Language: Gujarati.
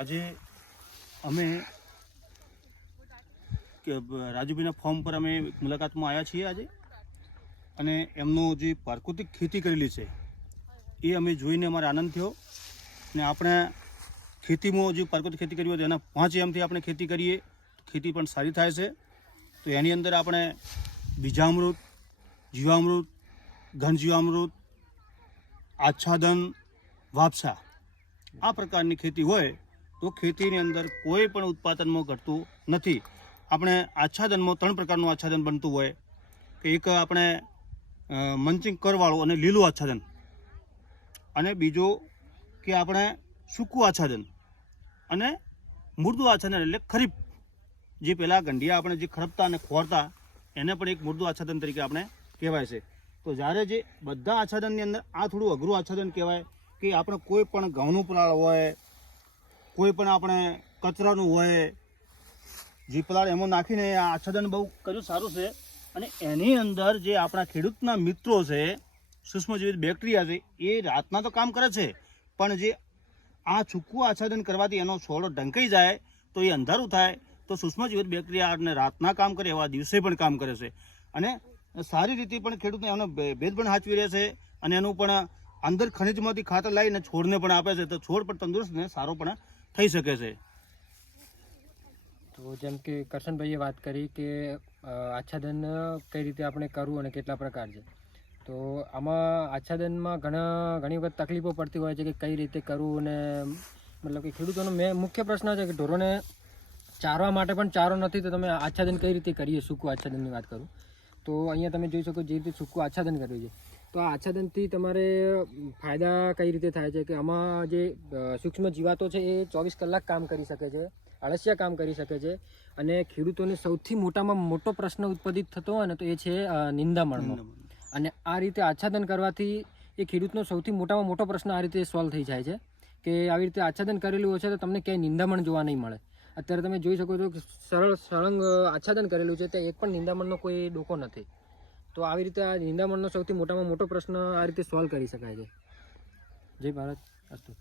આજે અમે રાજુભાઈના ફોર્મ પર અમે મુલાકાતમાં આવ્યા છીએ આજે. અને એમનું જે પ્રાકૃતિક ખેતી કરેલી છે, એ અમે જોઈને અમારે આનંદ થયો. ને આપણે ખેતીમાં જે પ્રાકૃતિક ખેતી કરી હોય એના પાંચ એમથી આપણે ખેતી કરીએ. ખેતી પણ સારી થાય છે. તો એની અંદર આપણે બીજામૃત, જીવામૃત, ઘનજીવામૃત, આચ્છાદન, વાપસા આ પ્રકારની ખેતી હોય તો ખેતીની અંદર કોઈ પણ ઉત્પાદનમાં ઘટતું નથી. આપણે આચ્છાદનમાં ત્રણ પ્રકારનું આચ્છાદન બનતું હોય. કે એક આપણે મંચિંગ કરવાળું અને લીલું આચ્છાદન. અને બીજું કે આપણે સૂકું આચ્છાદન. અને મૃદુ આચ્છાદન એટલે ખરીફ. જે પેલા ગંઢિયા આપણે જે ખરપતા અને ખોરતા, એને પણ એક મૃદુ આચ્છાદન તરીકે આપણે કહેવાય છે. તો જ્યારે જે બધા આચ્છાદનની અંદર આ થોડું અઘરું આચ્છાદન કહેવાય કે આપણે કોઈ પણ ઘઉંનું પલાળ હોય કોઈ પણ આપણે કચરાનું હોય જે પલાળ એમાં નાખીને આ આચ્છાદન બહુ કર્યું, સારું છે. અને એની અંદર જે આપણા ખેડૂતના મિત્રો છે, સૂક્ષ્મજીવિત બેક્ટેરિયા છે, એ રાતના તો કામ કરે છે, પણ જે આ છૂકું આચ્છાદન કરવાથી એનો છોડો ઢંકાઈ જાય, તો એ અંધારું થાય, તો સૂક્ષ્મજીવિત બેક્ટેરિયાને રાતના કામ કરે, એવા દિવસે પણ કામ કરે છે. અને સારી રીતે પણ ખેડૂતને એનો ભેદ પણ સાચવી રહે છે અને એનું પણ અંદર ખનિજમાંથી ખાતર લાવીને છોડને પણ આપે છે, તો છોડ પણ તંદુરસ્ત ને સારો પણ થઈ શકે છે. તો જેમ કે કરશનભાઈએ વાત કરી કે આચ્છાદન કઈ રીતે આપણે કરવું અને કેટલા પ્રકાર છે. તો આમાં આચ્છાદનમાં ઘણા, ઘણી વખત તકલીફો પડતી હોય છે કે કઈ રીતે કરવું અને મતલબ કે ખેડૂતોનો મેં, મુખ્ય પ્રશ્ન છે કે ઢોરોને ચારવા માટે પણ ચારો નથી, તો તમે આચ્છાદન કઈ રીતે કરીએ? સૂકું આચ્છાદનની વાત કરું. તો અહીંયા તમે જોઈ શકો જે રીતે સૂકું આચ્છાદન કર્યું છે. તો આ આચ્છાદનથી તમારે ફાયદા કઈ રીતે થાય છે? કે આમાં જે સૂક્ષ્મ જીવાતો છે એ ચોવીસ કલાક કામ કરી શકે છે અળસિયા કામ કરી શકે છે અને ખેડૂતોને સૌથી મોટામાં મોટો પ્રશ્ન ઉત્પાદિત થતો હોય ને તો એ છે નિંદામણનો. અને આ રીતે આચ્છાદન કરવાથી એ ખેડૂતનો સૌથી મોટામાં મોટો પ્રશ્ન આ રીતે સોલ્વ થઈ જાય છે કે આવી રીતે આચ્છાદન કરેલું હોય છે તો તમને ક્યાંય નિંદામણ જોવા નહીં મળે. અત્યારે તમે જોઈ શકો છો કે સરળ સળંગ આચ્છાદન કરેલું છે ત્યાં એક પણ નિંદામણનો કોઈ ડોકો નથી. તો આવી રીતે આ નિંદામણનો સૌથી મોટામાં મોટો પ્રશ્ન આ રીતે સોલ્વ કરી શકાય છે. જય ભારત, અસ્તુ.